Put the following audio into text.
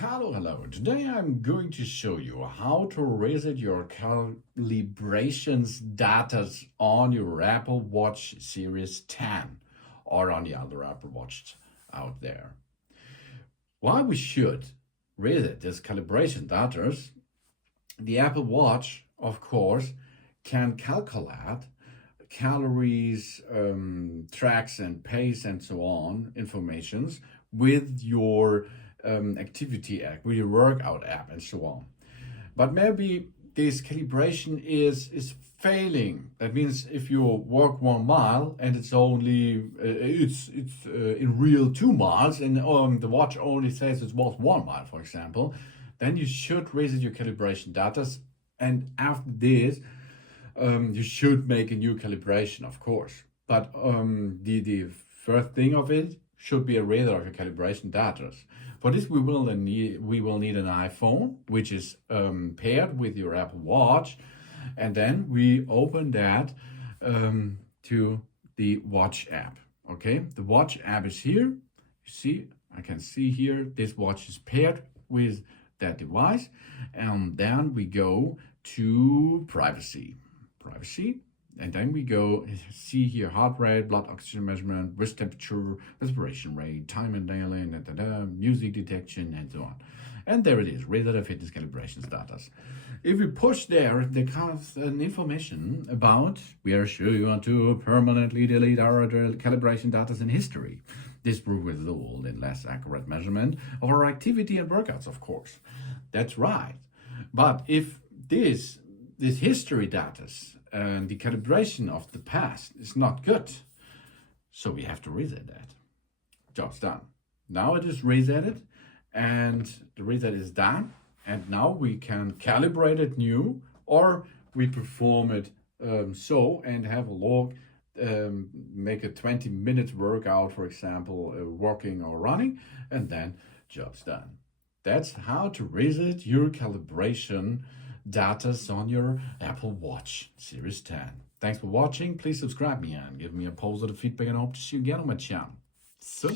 Hello. Today I'm going to show you how to reset your calibrations data on your Apple Watch Series 10 or on the other Apple Watch out there. Why we should reset this calibration data, the Apple Watch, of course, can calculate calories, tracks and pace and so on informations with your activity app, with your workout app and so on. But maybe this calibration is failing. That means if you walk 1 mile and it's only it's in real 2 miles and the watch only says it was 1 mile, for example, then you should reset your calibration data. And after this, you should make a new calibration, of course. But the first thing of it should be a reader of your calibration data. For this, we will need an iPhone, which is paired with your Apple Watch, and then we open that to the Watch app. Okay, the Watch app is here. You see, I can see here this watch is paired with that device, and then we go to privacy, and then we go see here heart rate, blood oxygen measurement, wrist temperature, respiration rate, time and daily, music detection, and so on. And there it is, reset fitness calibration status. If we push there comes an information about we are sure you want to permanently delete our calibration data in history. This will result in less accurate measurement of our activity and workouts, of course. That's right. But if this history data and the calibration of the past is not good, so we have to reset that. Job's done. Now it is resetted and the reset is done, and now we can calibrate it new, or we perform it and have a log, make a 20 minutes workout, for example, walking or running, and then job's done. That's how to reset your calibration data on your Apple Watch Series 10. Thanks for watching. Please subscribe me and give me a positive feedback, and I hope to see you again on my channel. So.